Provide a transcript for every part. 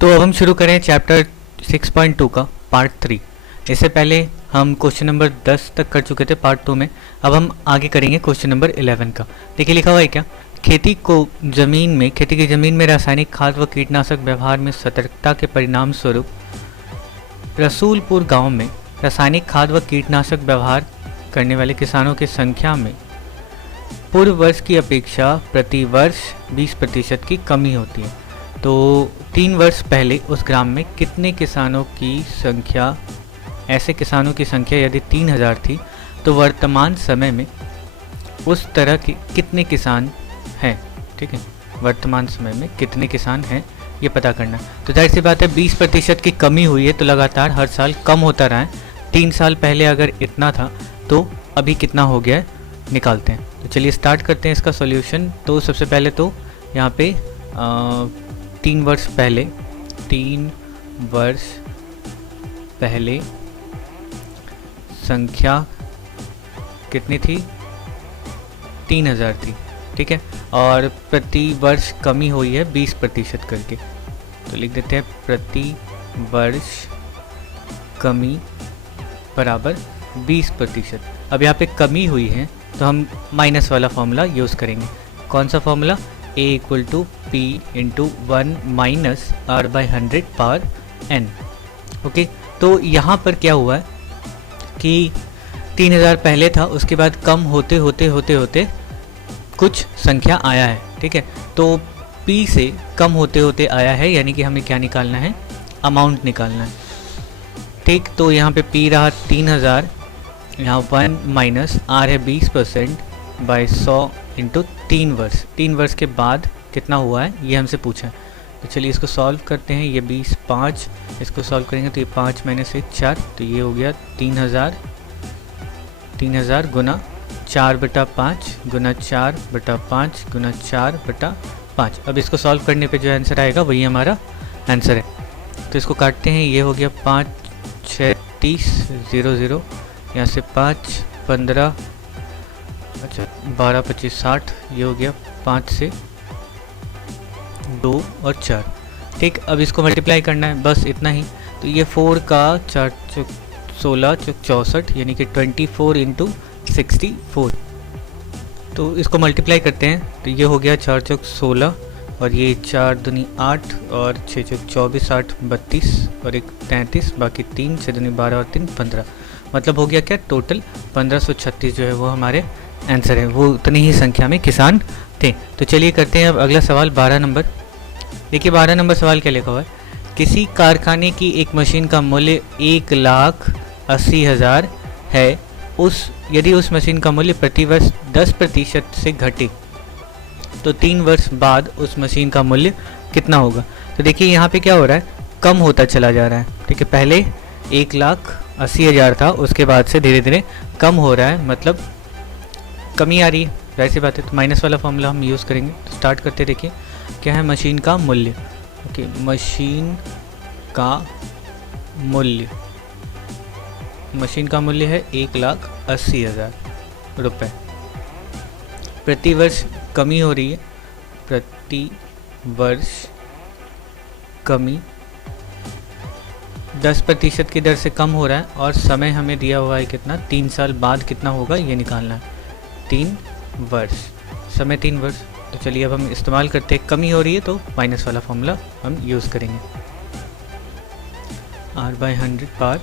तो अब हम शुरू करें चैप्टर 6.2 का पार्ट 3। इससे पहले हम क्वेश्चन नंबर 10 तक कर चुके थे पार्ट 2 में। अब हम आगे करेंगे क्वेश्चन नंबर 11 का। देखिए लिखा हुआ है क्या, खेती की ज़मीन में रासायनिक खाद व कीटनाशक व्यवहार में सतर्कता के परिणाम स्वरूप रसूलपुर गांव में रासायनिक खाद व कीटनाशक व्यवहार करने वाले किसानों की संख्या में पूर्व वर्ष की अपेक्षा प्रति वर्ष 20% की कमी होती है। तो 3 वर्ष पहले उस ग्राम में कितने किसानों की संख्या, ऐसे किसानों की संख्या यदि 3000 थी तो वर्तमान समय में उस तरह के कितने किसान हैं। ठीक है, वर्तमान समय में कितने किसान हैं ये पता करना। तो जाहिर सी बात है 20% की कमी हुई है तो लगातार हर साल कम होता रहा है। 3 साल पहले अगर इतना था तो अभी कितना हो गया है निकालते हैं। तो चलिए स्टार्ट करते हैं इसका सॉल्यूशन। तो सबसे पहले तो यहाँ पे 3 वर्ष पहले संख्या कितनी थी, 3000 थी। ठीक है, और प्रति वर्ष कमी हुई है 20% करके। तो लिख देते हैं प्रति वर्ष कमी बराबर 20%। अब यहाँ पे कमी हुई है तो हम माइनस वाला फॉर्मूला यूज़ करेंगे। कौन सा formula, A = P × 1 - R/100 power n। Okay, तो यहाँ पर क्या हुआ है कि 3000 पहले था, उसके बाद कम होते होते कुछ संख्या आया है। ठीक है, तो P से कम होते होते आया है, यानी कि हमें क्या निकालना है, अमाउंट निकालना है। ठीक, तो यहाँ पे P रहा 3000, यहाँ 1 - R है 20% बाय 100 × 3 वर्ष के बाद कितना हुआ है ये हमसे पूछा है। तो चलिए इसको सॉल्व करते हैं। ये 20 5, इसको सॉल्व करेंगे तो ये 5 - 1 4, तो ये हो गया 3000 गुना 4/5 गुना 4/5 गुना 4/5। अब इसको सॉल्व करने पे जो आंसर आएगा वही हमारा आंसर है। तो इसको काटते हैं, ये हो गया 5 6 30 0 यहाँ से 5 15, अच्छा 12 25 60, ये हो गया 5 से 2 और 4। ठीक, अब इसको मल्टीप्लाई करना है, बस इतना ही। तो ये 4 का 4 × 16 × 64, यानी कि 24 × 64। तो इसको मल्टीप्लाई करते हैं तो ये हो गया 4 × 16 और ये 4 दूनी 8 और 6 × 24 8 32 और 1 33, बाकी 3 6 दूनी 12 और 3 15। मतलब हो गया क्या, टोटल 1536 जो है वो हमारे आंसर है। वो उतनी ही संख्या में किसान थे। तो चलिए करते हैं अब अगला सवाल 12 नंबर। देखिए 12 नंबर सवाल क्या लिखा हुआ है, किसी कारखाने की एक मशीन का मूल्य 1,80,000 है, यदि उस मशीन का मूल्य प्रति वर्ष 10% से घटे तो 3 वर्ष बाद उस मशीन का मूल्य कितना होगा। तो देखिए यहाँ पे क्या हो रहा है, कम होता चला जा रहा है। ठीक है, पहले 1,80,000 था, उसके बाद से धीरे धीरे कम हो रहा है, मतलब कमी आ रही है, वैसी बात है। तो माइनस वाला फॉर्मूला हम यूज़ करेंगे। तो स्टार्ट करते देखिए क्या है, मशीन का मूल्य। ओके, मशीन का मूल्य है 1,80,000 रुपये। प्रति वर्ष कमी हो रही है, प्रति वर्ष कमी 10% की दर से कम हो रहा है, और समय हमें दिया हुआ है कितना, 3 साल बाद कितना होगा ये निकालना है। 3 वर्ष, समय 3 वर्ष। तो चलिए अब हम इस्तेमाल करते हैं, कमी हो रही है तो माइनस वाला फॉर्मूला हम यूज़ करेंगे, R/100 पावर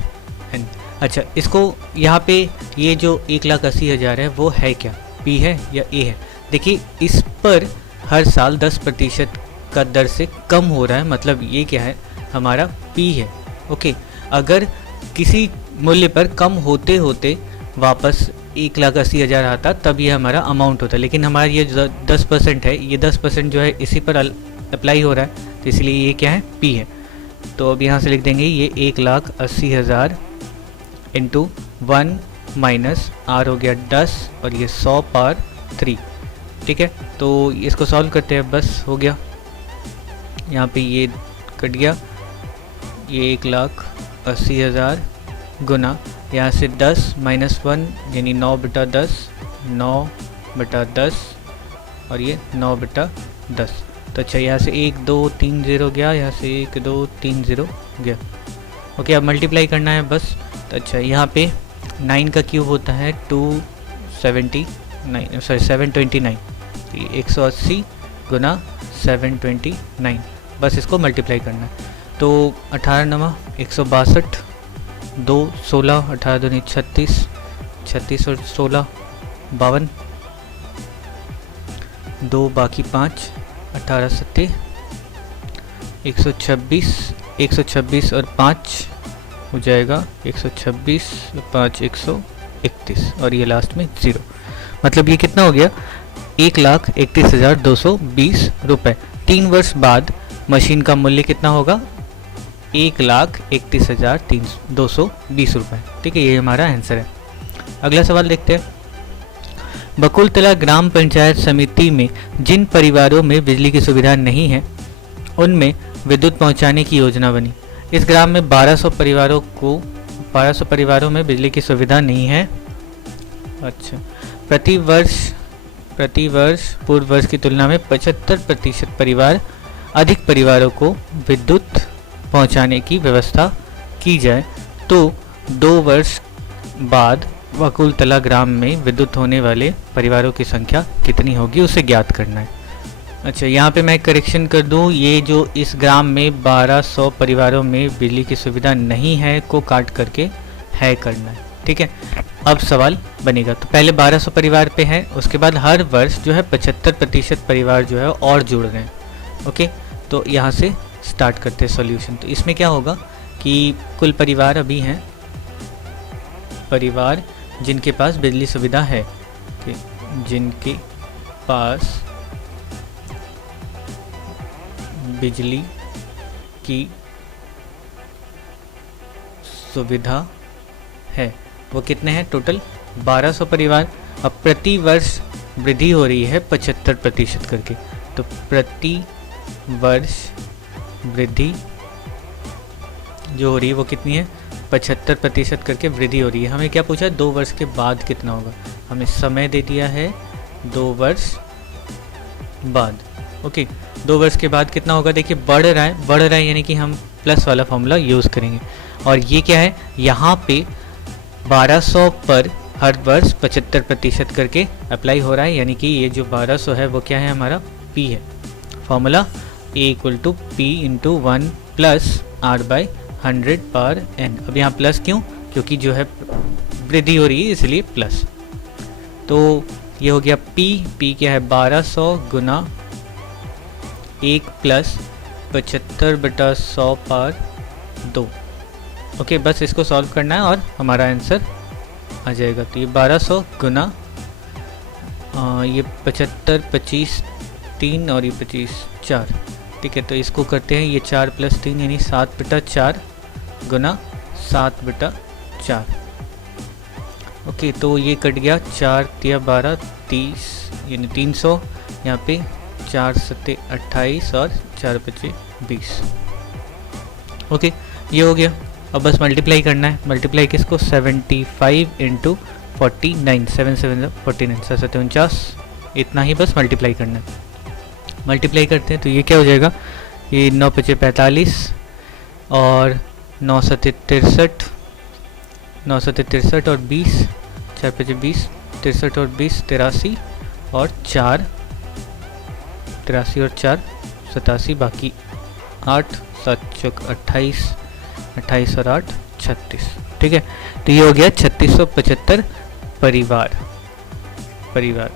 n। अच्छा, इसको यहाँ पे ये जो 1,80,000 है वो है क्या, P है या A है। देखिए इस पर हर साल 10% का दर से कम हो रहा है, मतलब ये क्या है, हमारा P है। ओके, अगर किसी मूल्य पर कम होते होते वापस 1,80,000 आता तब ये हमारा अमाउंट होता है, लेकिन हमारा ये 10% है, ये 10% जो है इसी पर अप्लाई हो रहा है, तो इसलिए ये क्या है, P है। तो अब यहाँ से लिख देंगे ये 1,80,000 × 1 - R हो गया 10 और ये 100 पावर 3। ठीक है, तो इसको सॉल्व करते हैं, बस हो गया। यहाँ पे ये कट गया, ये 1,80,000 गुना यहाँ से 10 - 1 यानी 9/10 और ये 9/10। तो अच्छा यहाँ से 1 2 3 0 गया, यहाँ से 1 2 3 0 गया। ओके, अब मल्टीप्लाई करना है बस। तो अच्छा यहाँ पे 9 का क्यूब होता है 729, 180 गुना 729, बस इसको मल्टीप्लाई करना है। तो 18 नमा 162, 2 16, 18 दूनी 36, 36 और 16 52, 2 बाकी 5, 18 सत्ते 126, 126 और 5 हो जाएगा 126, 5 131 और ये लास्ट में 0। मतलब ये कितना हो गया, 1,31,220 रुपये। 3 वर्ष बाद मशीन का मूल्य कितना होगा, 1,31,220 रुपये। ठीक है, ये हमारा आंसर है। अगला सवाल देखते हैं। बकुलतला ग्राम पंचायत समिति में जिन परिवारों में बिजली की सुविधा नहीं है उनमें विद्युत पहुंचाने की योजना बनी। इस ग्राम में 1200 परिवारों में बिजली की सुविधा नहीं है। अच्छा, प्रति वर्ष पूर्व वर्ष की तुलना में 75% परिवार अधिक परिवारों को विद्युत पहुंचाने की व्यवस्था की जाए तो 2 वर्ष बाद बकुलतला ग्राम में विद्युत होने वाले परिवारों की संख्या कितनी होगी, उसे ज्ञात करना है। अच्छा, यहाँ पे मैं करेक्शन कर दूँ, ये जो इस ग्राम में 1200 परिवारों में बिजली की सुविधा नहीं है को काट करके है करना है। ठीक है, अब सवाल बनेगा। तो पहले 1200 परिवार पे है, उसके बाद हर वर्ष जो है 75% परिवार जो है और जुड़ रहे हैं। ओके, तो यहाँ से स्टार्ट करते हैं सॉल्यूशन। तो इसमें क्या होगा कि कुल परिवार अभी हैं, परिवार जिनके पास बिजली सुविधा है, जिनके पास बिजली की सुविधा है, वो कितने हैं, टोटल 1200 परिवार। अब प्रति वर्ष वृद्धि हो रही है 75% करके, तो प्रति वर्ष वृद्धि जो हो रही है वो कितनी है, 75% करके वृद्धि हो रही है। हमें क्या पूछा, 2 वर्ष के बाद कितना होगा, हमें समय दे दिया है 2 वर्ष बाद। ओके, 2 वर्ष के बाद कितना होगा, देखिए बढ़ रहा है यानी कि हम प्लस वाला फॉर्मूला यूज़ करेंगे। और ये क्या है, यहाँ पे 1200 पर हर वर्ष 75% करके अप्लाई हो रहा है, यानी कि ये जो 1200 है वो क्या है, हमारा P है। Formula A = P × 1 + R/100/n। अब यहाँ प्लस क्यों, क्योंकि जो है वृद्धि हो रही है इसलिए प्लस। तो ये हो गया P क्या है, 1200 गुना 1 + 75/100/2। ओके, बस इसको सॉल्व करना है और हमारा आंसर आ जाएगा। तो ये 1200 गुना ये 75 25 3 और ये 25 4। ठीक है, तो इसको करते हैं, ये 4 + 3 यानी 7/4 गुना 7/4। ओके, तो ये कट गया, 4 × 12 30 यानी 300, यहाँ पे 4 × 7 28 और 4 × 5 20। ओके, ये हो गया। अब बस मल्टीप्लाई करना है। मल्टीप्लाई किसको, 75 × 49, 7 7 49, 7 7 49, इतना ही बस मल्टीप्लाई करना है। मल्टीप्लाई करते हैं तो ये क्या हो जाएगा, ये 9 × 5 45 और 9 × 7 63, 9 × 7 63 और 20, 4 × 5 20, 63 और 20 83 और 4 83 और 4 87, बाकी 8 7 चौक 28, 28 और 8 36। ठीक है, तो ये हो गया 3675 परिवार।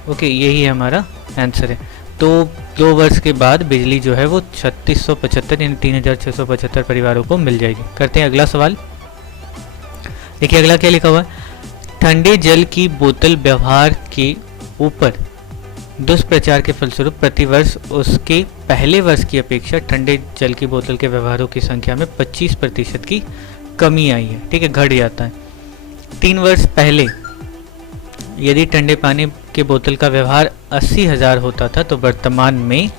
ओके, यही हमारा आंसर है। तो 2 वर्ष के बाद बिजली जो है वो 3675 यानी 3675 परिवारों को मिल जाएगी। करते हैं अगला सवाल। देखिए अगला क्या लिखा हुआ है, ठंडे जल की बोतल व्यवहार के ऊपर दुष्प्रचार के फलस्वरूप प्रतिवर्ष उसके पहले वर्ष की अपेक्षा ठंडे जल की बोतल के व्यवहारों की संख्या में 25% की कमी आई है। ठीक है, घट जाता है। 3 वर्ष पहले यदि ठंडे पानी के बोतल का व्यवहार 80,000 होता था तो वर्तमान में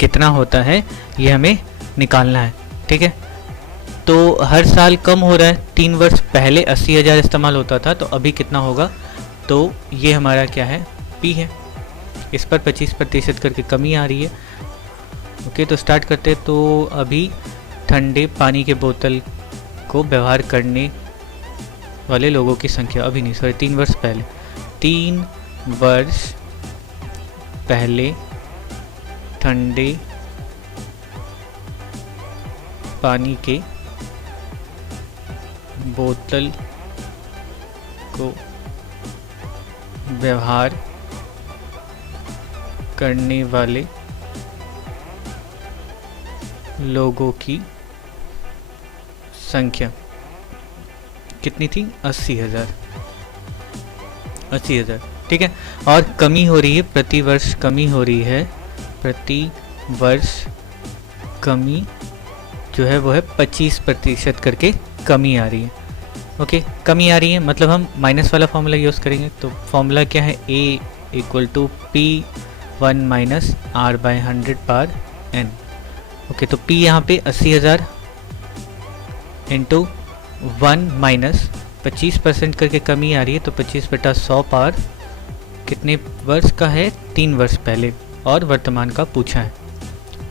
कितना होता है, ये हमें निकालना है। ठीक है, तो हर साल कम हो रहा है। 3 वर्ष पहले 80,000 इस्तेमाल होता था, तो अभी कितना होगा, तो ये हमारा क्या है, P है। इस पर 25% करके कमी आ रही है। ओके, तो स्टार्ट करते हैं। तो अभी ठंडे पानी के बोतल को व्यवहार करने वाले लोगों की संख्या, अभी नहीं सॉरी 3 वर्ष पहले, 3 वर्ष पहले ठंडे पानी के बोतल को व्यवहार करने वाले लोगों की संख्या कितनी थी? 80,000। 80,000, ठीक है। और कमी हो रही है, प्रति वर्ष कमी हो रही है, प्रति वर्ष कमी जो है वो है 25% करके कमी आ रही है। ओके, कमी आ रही है मतलब हम माइनस वाला फॉर्मूला यूज़ करेंगे। तो फॉर्मूला क्या है? A = P1 - R/100/n। ओके, तो P यहाँ पे 80,000 इंटू 1 माइनस 25% करके कमी आ रही है, तो 25/100 पावर कितने वर्ष का है? 3 वर्ष पहले, और वर्तमान का पूछा है,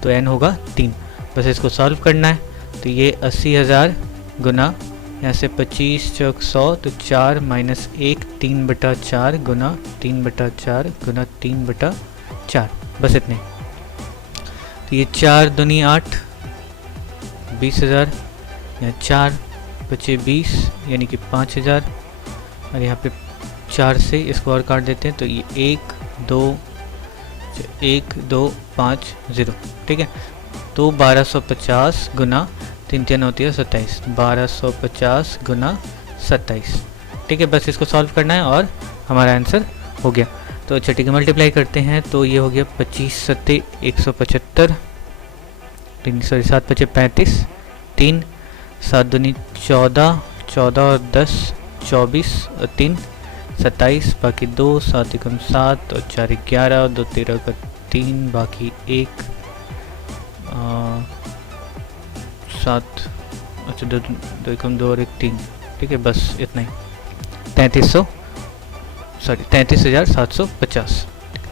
तो n होगा 3। बस इसको सॉल्व करना है। तो ये 80,000 गुना यहाँ से 25 चौक 100, तो 4 माइनस 1 3/4 गुना 3/4 गुना 3/4, बस इतने। तो ये 4 दूनी 8, 20,000, यहाँ 4 बचे 20 यानी कि 5,000, और यहाँ पे 4 से इसको और काट देते हैं, तो ये 1 2 5 0, ठीक है। तो 1250 गुना 3 3 होती है 27, 1250 गुना 27, ठीक है। बस इसको सॉल्व करना है और हमारा आंसर हो गया। तो अच्छा ठीक है, मल्टीप्लाई करते हैं, तो ये हो गया 25 सत्ते 175, 7 बचे 35, 3 7 दूनी 14, 14 और 10 24, और 3 27, बाकी 2 7 एकम 7, और 4 11, और 2 13 का 3, बाकी 1 7, अच्छा 2 एकम 2 और 1 3, ठीक है। बस इतना ही, 33,750।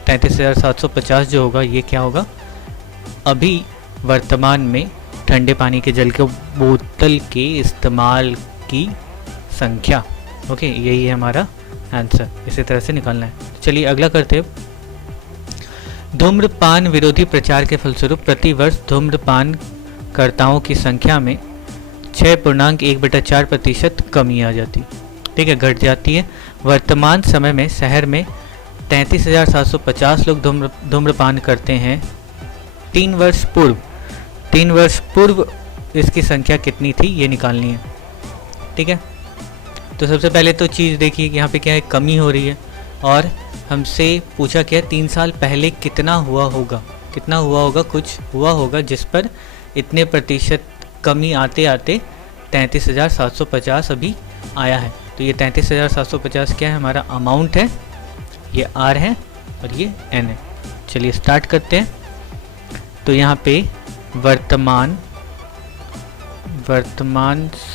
33,750 जो होगा ये क्या होगा? अभी वर्तमान में ठंडे पानी के जल के बोतल के इस्तेमाल की संख्या। ओके, यही है हमारा आंसर, इसी तरह से निकालना है। चलिए अगला करते हैं। धूम्रपान विरोधी प्रचार के फलस्वरूप प्रति वर्ष धूम्रपान कर्ताओं की संख्या में 6.1/4% कमी आ जाती, ठीक है, घट जाती है। वर्तमान समय में शहर में 33,750 लोग धूम्रपान करते हैं। 3 वर्ष पूर्व इसकी संख्या कितनी थी, ये निकालनी है, ठीक है। तो सबसे पहले तो चीज़ देखिए कि यहाँ पे क्या है, कमी हो रही है, और हमसे पूछा क्या, 3 साल पहले कितना हुआ होगा, कुछ हुआ होगा जिस पर इतने प्रतिशत कमी आते आते 33,750 अभी आया है। तो ये 33,750 क्या है, हमारा अमाउंट है, ये R है और ये N है। चलिए स्टार्ट करते हैं। तो यहाँ पे वर्तमान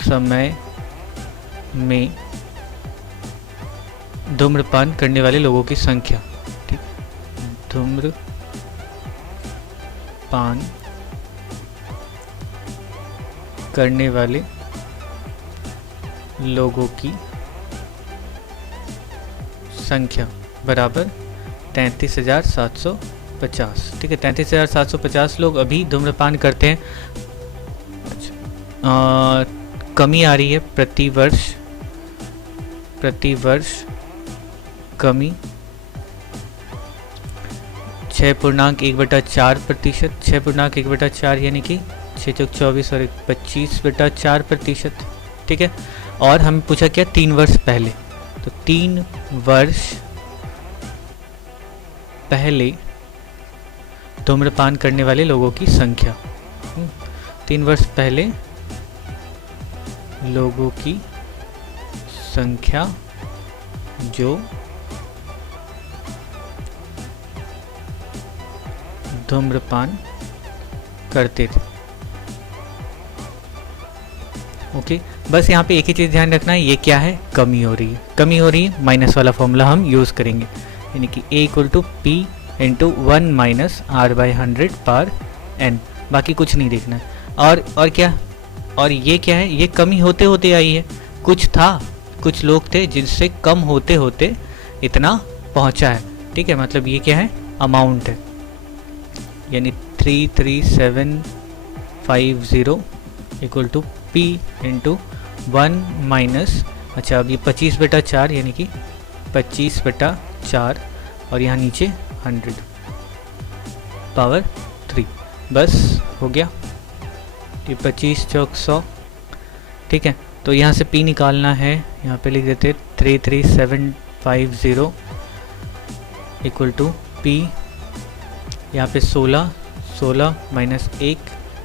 समय में धूम्रपान करने वाले लोगों की संख्या, ठीक, धूम्रपान करने वाले लोगों की संख्या बराबर 33,750, ठीक है। 33,750 लोग अभी धूम्रपान करते हैं। अच्छा, कमी आ रही है, प्रति वर्ष कमी 6.1/4%, 6.1/4 यानी कि 6 चौक 24 और 25/4%, ठीक है। और हमें पूछा क्या, 3 वर्ष पहले, तो 3 वर्ष पहले धूम्रपान करने वाले लोगों की संख्या, 3 वर्ष पहले लोगों की संख्या जो धूम्रपान करते थे। ओके, बस यहाँ पे एक ही चीज़ ध्यान रखना है, ये क्या है, कमी हो रही है, माइनस वाला फॉर्मूला हम यूज़ करेंगे, यानी कि A = P × 1 - R/100/n। n, बाकी कुछ नहीं देखना है। और क्या, और ये क्या है, ये कमी होते होते आई है, कुछ था, कुछ लोग थे जिनसे कम होते होते इतना पहुंचा है, ठीक है। मतलब ये क्या है, अमाउंट है, यानी 33750 equal to P into 1 minus, अच्छा अब ये 25/4 यानी कि 25/4 और यहाँ नीचे 100 पावर 3, बस हो गया। ये 25 चौक 100, ठीक है। तो यहाँ से p निकालना है, यहाँ पे लिख देते 33750 इक्वल टू p, यहाँ पे 16 माइनस 1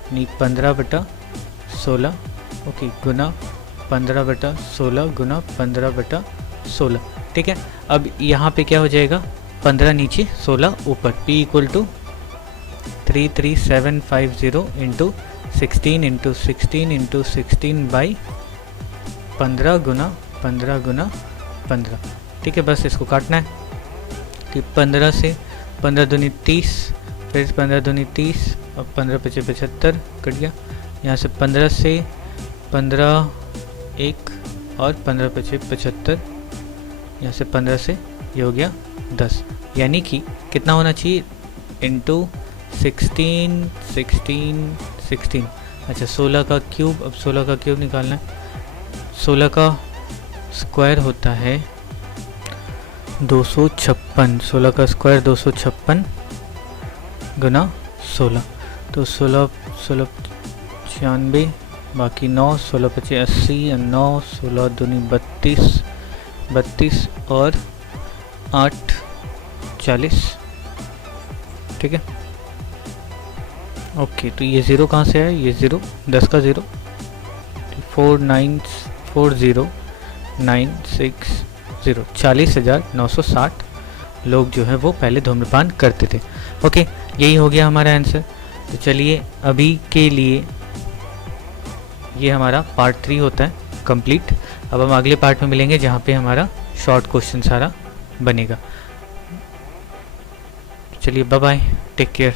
यानी 15/16, ओके, गुना 15/16 गुना 15/16, ठीक है। अब यहाँ पे क्या हो जाएगा, 15 नीचे 16 ऊपर, p equal to 33750 into 16 into 16 into 16 by 15 गुना 15 गुना 15, ठीक है। बस इसको काटना है कि 15 से 15 दूनी 30, फिर 15 दूनी 30 और 15 पचे 75 कट गया। यहाँ से 15 से 15 1 और 15 पचे 75, यहाँ से 15 से ये हो गया 10, यानी कि कितना होना चाहिए, इंटू 16 16 16, अच्छा 16 का क्यूब, अब 16 का क्यूब निकालना है, 16 का स्क्वायर होता है 256, 16 का स्क्वायर 256 गुना 16, तो 16 16 96, बाकी 9, 16 पचे 80 और 9, 16 दूनी 32 32 और 8 40, ठीक है। ओके, तो ये ज़ीरो कहाँ से है, ये ज़ीरो 10 का ज़ीरो, 4940960, 40,960 लोग जो है वो पहले धूम्रपान करते थे। ओके, यही हो गया हमारा आंसर। तो चलिए अभी के लिए ये हमारा पार्ट 3 होता है कंप्लीट। अब हम अगले पार्ट में मिलेंगे जहाँ पे हमारा शॉर्ट क्वेश्चन सारा बनेगा। चलिए बाय बाय, टेक केयर।